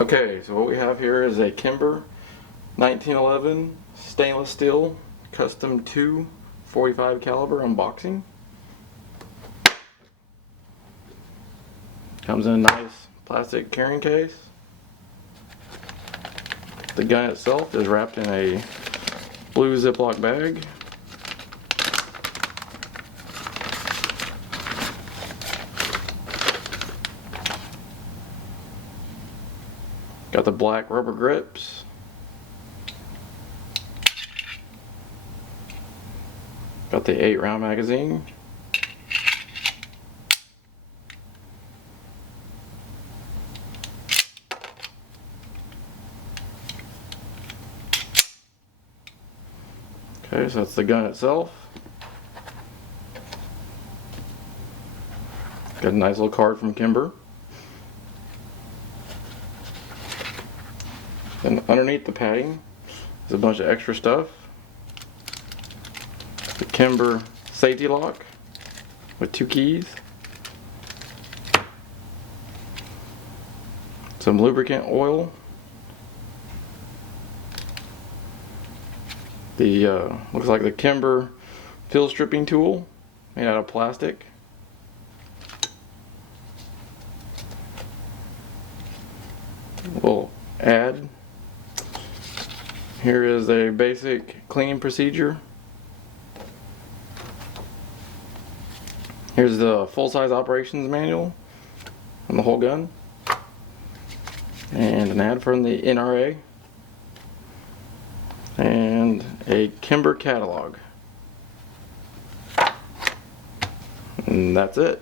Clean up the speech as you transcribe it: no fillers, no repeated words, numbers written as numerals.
Okay, so what we have here is a Kimber 1911 stainless steel custom 245 caliber unboxing. Comes in a nice plastic carrying case. The gun itself is wrapped in a blue Ziploc bag. Got the black rubber grips. Got the 8-round magazine. Okay, so that's the gun itself. Got a nice little card from Kimber. Then underneath the padding is a bunch of extra stuff. The Kimber safety lock with 2 keys. Some lubricant oil. The looks like the Kimber field stripping tool made out of plastic. We'll add. Here is a basic cleaning procedure. Here's the full-size operations manual on the whole gun. And an ad from the NRA. And a Kimber catalog. And that's it.